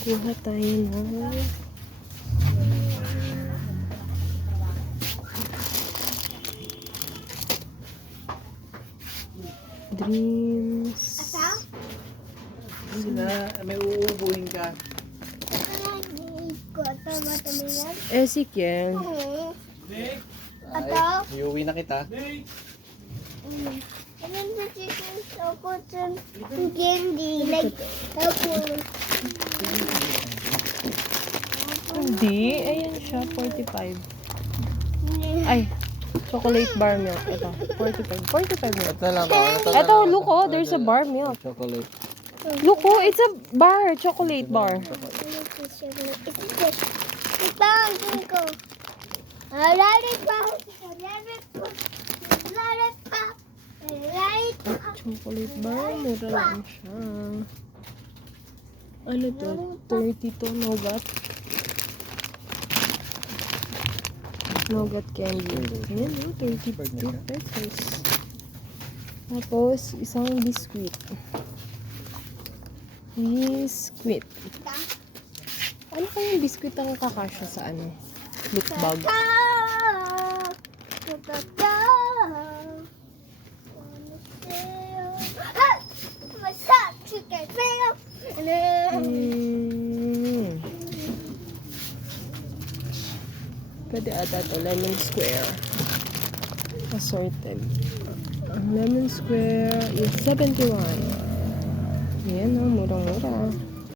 Kuha tayo ng dreams. Sina, may uubuhin ka. Ezekiel. Ata? Ay, iuwi na kita. Ano ba chicken ako sa candy? Like, tapos, Hindi. Ayan siya. 45. Ay. Chocolate bar milk. Ito. 45. 45 milk. Ito na lang. oh, Ito, Ito, look oh. There's a bar milk. Chocolate. Look oh. It's a bar. Chocolate bar. Chocolate bar. Mura lang siya. Ano to? 32 nougat. Nougat candy. Ayan oh. 32 pesos. Tapos, isang biscuit. Biscuit. Ano kayang biscuit ang kakasya sa ano? Look bag. Masarap chicken feel. Ano? Pwede ata to lemon square. Assorted. Lemon square is 71. Yan oh, murang-mura.